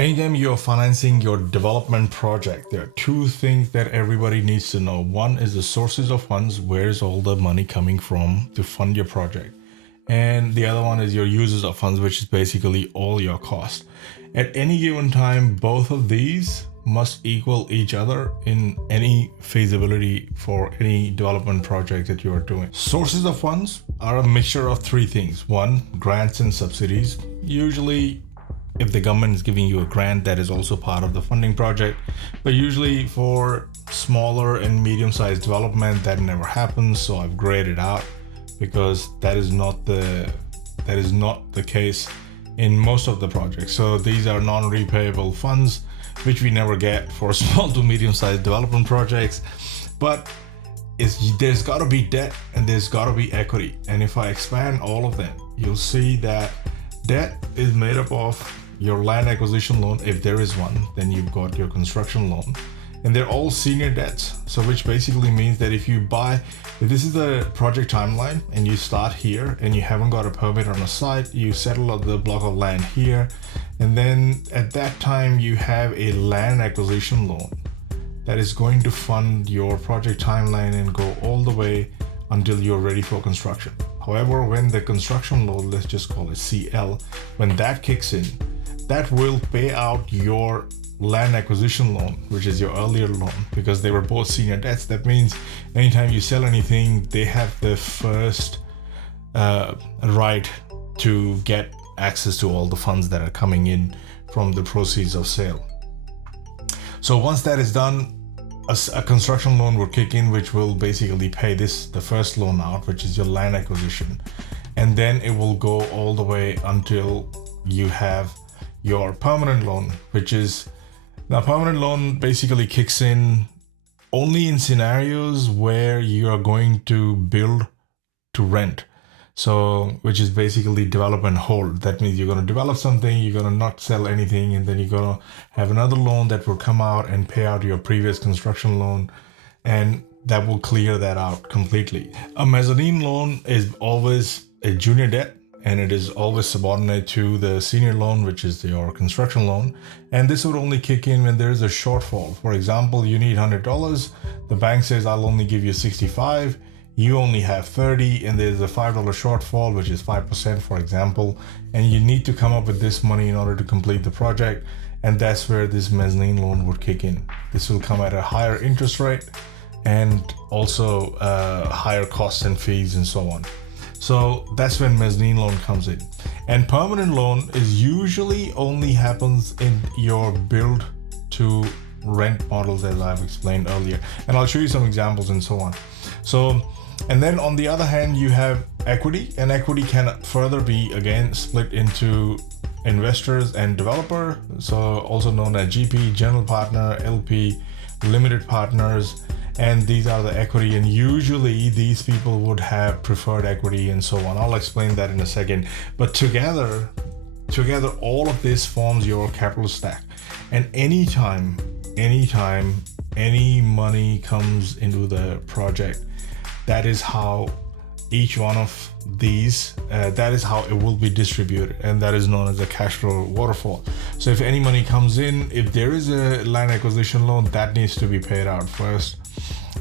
Anytime you're financing your development project, there are two things that everybody needs to know. One is the sources of funds, where's all the money coming from to fund your project? And the other one is your uses of funds, which is basically all your cost. At any given time, both of these must equal each other in any feasibility for any development project that you are doing. Sources of funds are a mixture of three things. One, grants and subsidies. Usually, if the government is giving you a grant, that is also part of the funding project. But usually for smaller and medium-sized development, that never happens. So I've grayed it out because that is not the case in most of the projects. So these are non-repayable funds, which we never get for small to medium-sized development projects. But there's got to be debt and there's got to be equity. And if I expand all of them, you'll see that debt is made up of your land acquisition loan, if there is one. Then you've got your construction loan, and they're all senior debts. So which basically means that if this is the project timeline and you start here and you haven't got a permit on a site, you settle on the block of land here, and then at that time you have a land acquisition loan that is going to fund your project timeline and go all the way until you're ready for construction. However, when the construction loan, let's just call it CL, when that kicks in, that will pay out your land acquisition loan, which is your earlier loan, because they were both senior debts. That means anytime you sell anything, they have the first right to get access to all the funds that are coming in from the proceeds of sale. So once that is done, a construction loan will kick in, which will basically pay the first loan out, which is your land acquisition, and then it will go all the way until you have your permanent loan, which is now permanent loan basically kicks in only in scenarios where you are going to build to rent. So, which is basically develop and hold. That means you're going to develop something, you're going to not sell anything, and then you're going to have another loan that will come out and pay out your previous construction loan, and that will clear that out completely. A mezzanine loan is always a junior debt, and it is always subordinate to the senior loan, which is your construction loan. And this would only kick in when there is a shortfall. For example, you need $100. The bank says, I'll only give you 65. You only have 30, and there's a $5 shortfall, which is 5%, for example. And you need to come up with this money in order to complete the project. And that's where this mezzanine loan would kick in. This will come at a higher interest rate and also higher costs and fees and so on. So that's when mezzanine loan comes in. And permanent loan is usually only happens in your build to rent models, as I've explained earlier. And I'll show you some examples and so on. So, and then on the other hand, you have equity, and equity can further be again split into investors and developer. So also known as GP, general partner, LP, limited partners. And these are the equity, and usually these people would have preferred equity and so on. I'll explain that in a second. But together, all of this forms your capital stack. And anytime any money comes into the project, that is how each one of these, that is how it will be distributed, and that is known as a cash flow waterfall. So if any money comes in, if there is a land acquisition loan, that needs to be paid out first.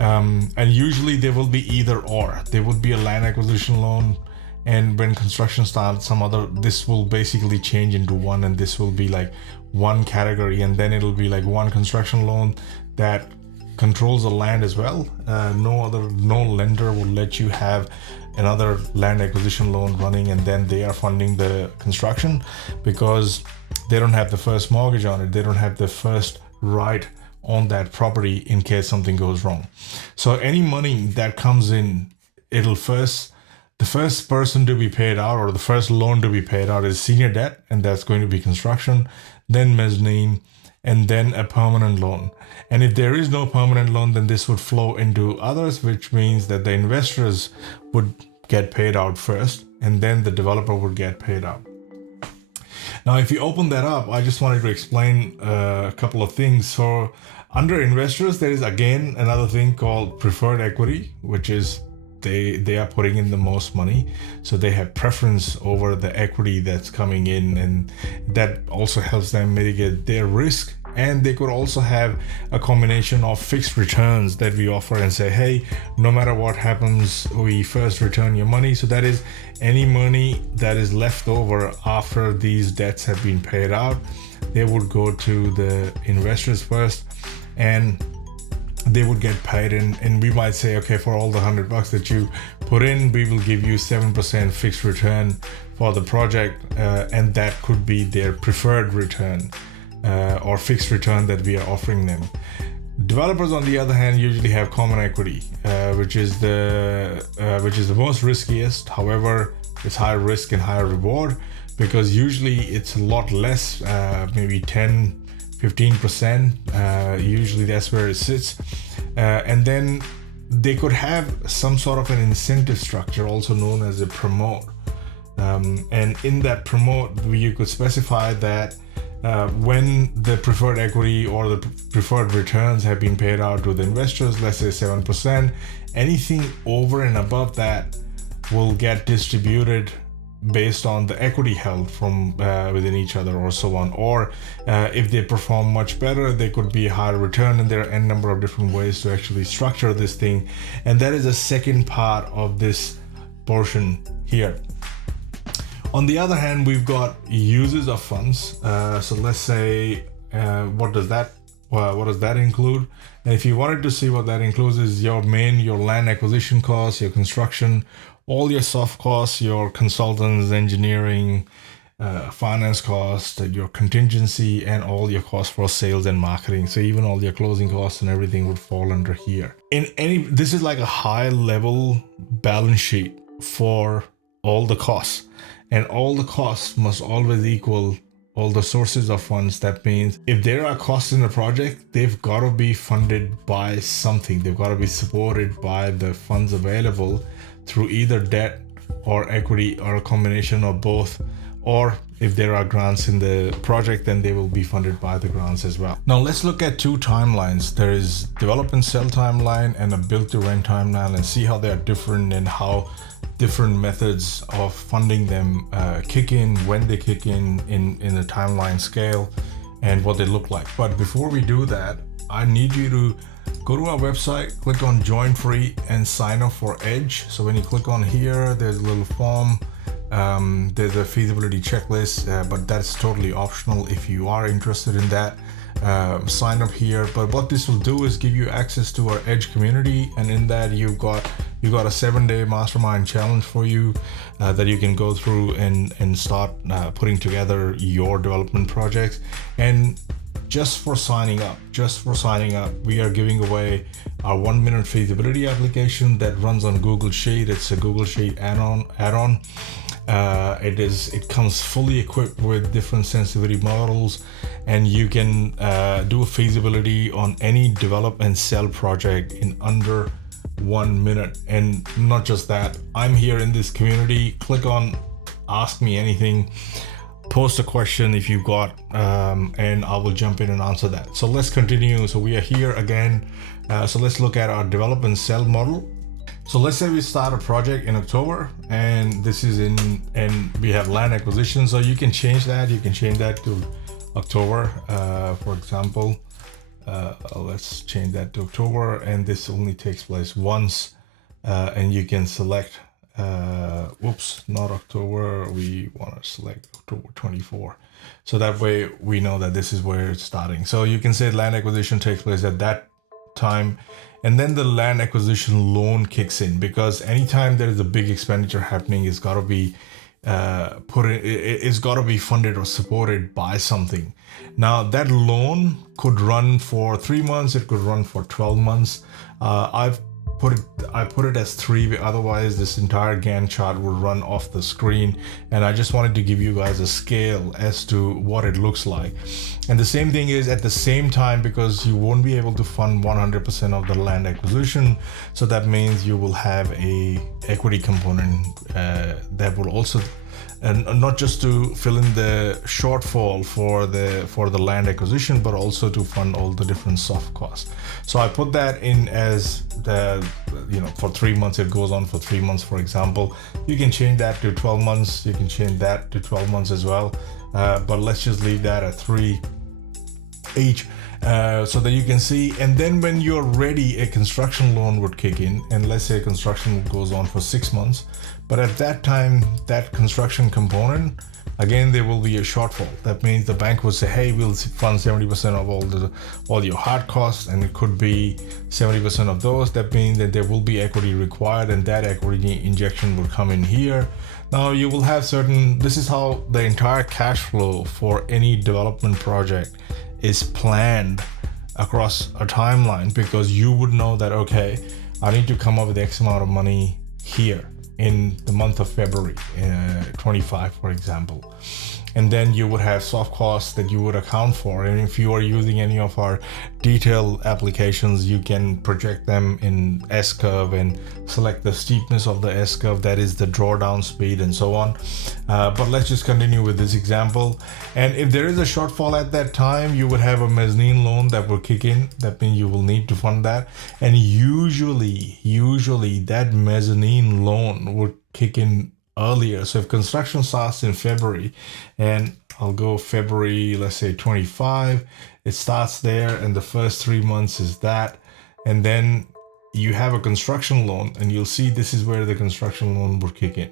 And usually there will be either or. There would be a land acquisition loan, and when construction starts, this will basically change into one, and this will be like one category, and then it'll be like one construction loan that controls the land as well. No lender will let you have another land acquisition loan running and then they are funding the construction, because they don't have the first mortgage on it. They don't have the first right on that property in case something goes wrong. So any money that comes in, the first person to be paid out, or the first loan to be paid out, is senior debt, and that's going to be construction, then mezzanine, and then a permanent loan. And if there is no permanent loan, then this would flow into others, which means that the investors would get paid out first, and then the developer would get paid out. Now, if you open that up, I just wanted to explain a couple of things. So under investors, there is again another thing called preferred equity, which is they are putting in the most money, so they have preference over the equity that's coming in, and that also helps them mitigate their risk. And they could also have a combination of fixed returns that we offer and say, hey, no matter what happens, we first return your money. So that is any money that is left over after these debts have been paid out, they would go to the investors first, and they would get paid. And we might say, okay, for all the $100 that you put in, we will give you 7% fixed return for the project, and that could be their preferred return. Or fixed return that we are offering them. Developers, on the other hand, usually have common equity, which is the most riskiest. However, it's higher risk and higher reward, because usually it's a lot less, maybe 10-15%. Usually that's where it sits, and then they could have some sort of an incentive structure, also known as a promote. And in that promote, you could specify that when the preferred equity or the preferred returns have been paid out to the investors, let's say 7%, anything over and above that will get distributed based on the equity held from within each other, or so on. Or if they perform much better, they could be a higher return, and there are a number of different ways to actually structure this thing. And that is the second part of this portion here. On the other hand, we've got uses of funds. So let's say, what does that include? And if you wanted to see what that includes, is your land acquisition costs, your construction, all your soft costs, your consultants, engineering, finance costs, your contingency, and all your costs for sales and marketing. So even all your closing costs and everything would fall under here. This is like a high level balance sheet for all the costs. And all the costs must always equal all the sources of funds. That means if there are costs in the project, they've got to be funded by something. They've got to be supported by the funds available through either debt or equity, or a combination of both. Or if there are grants in the project, then they will be funded by the grants as well. Now let's look at two timelines. There is develop and sell timeline and a build to rent timeline, and see how they are different and how different methods of funding them kick in, when they kick in a timeline scale, and what they look like. But before we do that, I need you to go to our website, click on join free, and sign up for Edge. So when you click on here, there's a little form. There's a feasibility checklist, but that's totally optional. If you are interested in that, sign up here. But what this will do is give you access to our Edge community, and in that you've got a 7-day mastermind challenge for you that you can go through and start putting together your development projects. And just for signing up, we are giving away our 1 minute feasibility application that runs on Google Sheet. It's a Google Sheet add-on. It comes fully equipped with different sensitivity models, and you can do a feasibility on any develop and sell project in under 1 minute. And not just that, I'm here in this community. Click on ask me anything, post a question if you've got, and I will jump in and answer that. So let's continue. So we are here again. So let's look at our develop and sell model. So let's say we start a project in October, and we have land acquisition. So you can change that. You can change that to October, for example. Let's change that to October, and this only takes place once. And you can select, not October. We want to select October 24. So that way we know that this is where it's starting. So you can say land acquisition takes place at that time, and then the land acquisition loan kicks in, because anytime there is a big expenditure happening, it's got to be it's got to be funded or supported by something. Now that loan could run for 3 months, it could run for 12 months. I put it as 3, otherwise this entire Gantt chart will run off the screen, and I just wanted to give you guys a scale as to what it looks like. And the same thing is at the same time, because you won't be able to fund 100% of the land acquisition, so that means you will have a equity component that will also and not just to fill in the shortfall for the land acquisition, but also to fund all the different soft costs. So I put that in as the, for 3 months. It goes on for 3 months, for example. You can change that to 12 months. You can change that to 12 months as well. But let's just leave that at 3 each, so that you can see. And then when you're ready, a construction loan would kick in, and let's say construction goes on for 6 months, but at that time, that construction component, again, there will be a shortfall. That means the bank would say, hey, we'll fund 70% of all your hard costs, and it could be 70% of those. That means that there will be equity required, and that equity injection will come in here. Now you will have this is how the entire cash flow for any development project is planned across a timeline, because you would know that, okay, I need to come up with X amount of money here in the month of February 25, for example. And then you would have soft costs that you would account for. And if you are using any of our detailed applications, you can project them in S-curve and select the steepness of the S-curve, that is the drawdown speed, and so on. But let's just continue with this example. And if there is a shortfall at that time, you would have a mezzanine loan that will kick in. That means you will need to fund that. And usually that mezzanine loan would kick in earlier. So if construction starts in February, and I'll go February, let's say 25, it starts there, and the first 3 months is that, and then you have a construction loan, and you'll see this is where the construction loan would kick in.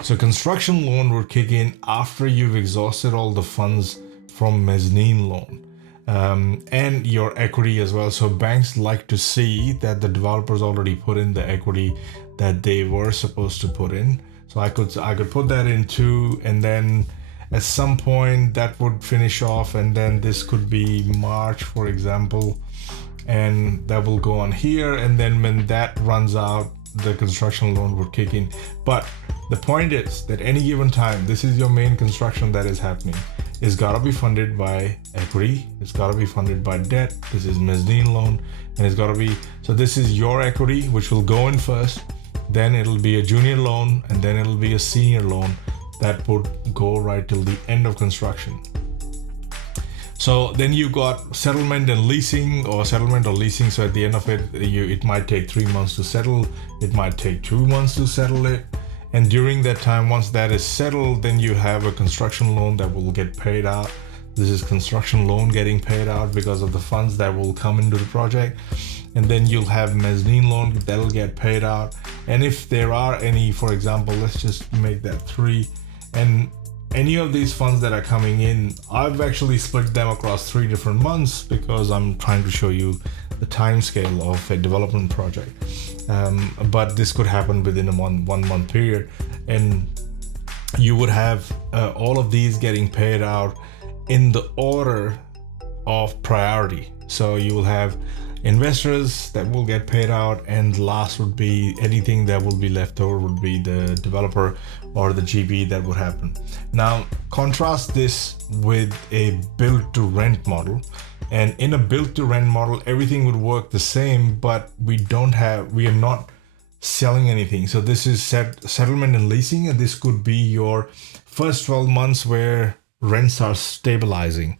So construction loan would kick in after you've exhausted all the funds from mezzanine loan. And your equity as well. So banks like to see that the developers already put in the equity that they were supposed to put in. So I could put that in too, and then at some point that would finish off, and then this could be March, for example, and that will go on here. And then when that runs out, the construction loan would kick in. But the point is that any given time, this is your main construction that is happening. It's got to be funded by equity. It's got to be funded by debt. This is mezzanine loan, and it's got to be, so this is your equity, which will go in first. Then it'll be a junior loan, and then it'll be a senior loan that would go right till the end of construction. So then you got settlement and leasing, or settlement or leasing. So at the end of it, it might take 3 months to settle. It might take 2 months to settle it. And during that time, once that is settled, then you have a construction loan that will get paid out. This is construction loan getting paid out because of the funds that will come into the project. And then you'll have mezzanine loan that'll get paid out. And if there are any, for example, let's just make that 3, and any of these funds that are coming in, I've actually split them across 3 different months, because I'm trying to show you the time scale of a development project. But this could happen within a one month period, and you would have all of these getting paid out in the order of priority. So you will have investors that will get paid out, and last would be anything that will be left over would be the developer or the GB that would happen. Now contrast this with a build to rent model, and in a build to rent model, everything would work the same, but we are not selling anything. So this is settlement and leasing, and this could be your first 12 months where rents are stabilizing.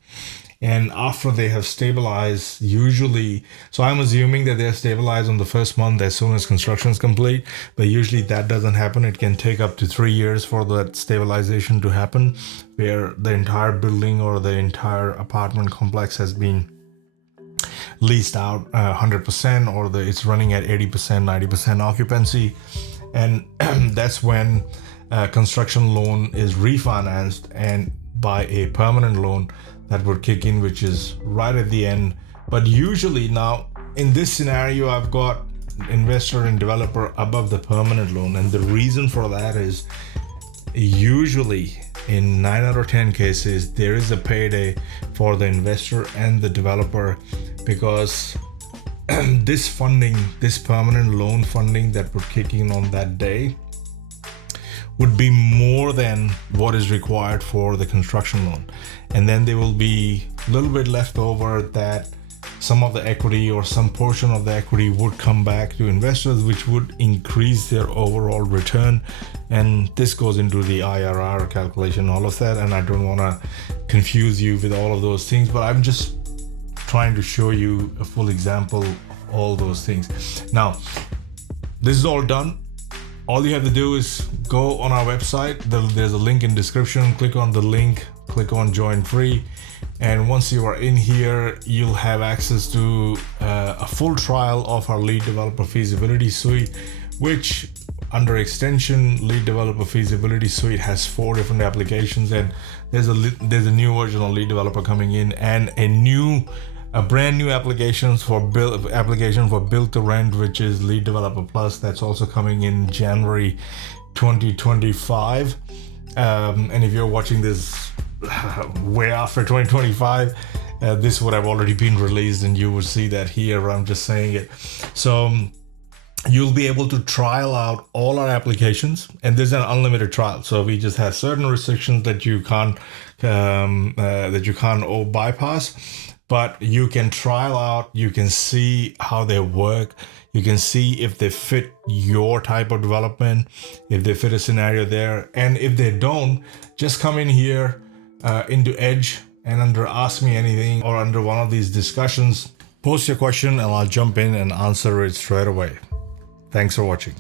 And after they have stabilized, usually, so I'm assuming that they're stabilized on the first month as soon as construction is complete, but usually that doesn't happen. It can take up to 3 years for that stabilization to happen, where the entire building or the entire apartment complex has been leased out 100%, or it's running at 80%, 90% occupancy. And that's when construction loan is refinanced and by a permanent loan that would kick in, which is right at the end. But usually now in this scenario, I've got investor and developer above the permanent loan. And the reason for that is usually in 9 out of 10 cases, there is a payday for the investor and the developer, because this funding, this permanent loan funding that would kick in on that day would be more than what is required for the construction loan. And then there will be a little bit left over that some of the equity or some portion of the equity would come back to investors, which would increase their overall return. And this goes into the IRR calculation, all of that. And I don't want to confuse you with all of those things, but I'm just trying to show you a full example of all those things. Now, this is all done. All you have to do is go on our website. There's a link in description. Click on the link, click on join free. And once you are in here, you'll have access to a full trial of our lead developer feasibility suite, which under extension, lead developer feasibility suite has 4 different applications. And there's a new version of lead developer coming in, and a brand new application for build to rent, which is lead developer plus. That's also coming in January 2025. And if you're watching this way after 2025, this would have already been released, and you will see that here. I'm just saying it. So you'll be able to trial out all our applications, and there's an unlimited trial. So we just have certain restrictions that you can't bypass, but you can trial out. You can see how they work. You can see if they fit your type of development, if they fit a scenario there, and if they don't, just come in here into Edge and under Ask Me Anything or under one of these discussions, post your question and I'll jump in and answer it straight away. Thanks for watching.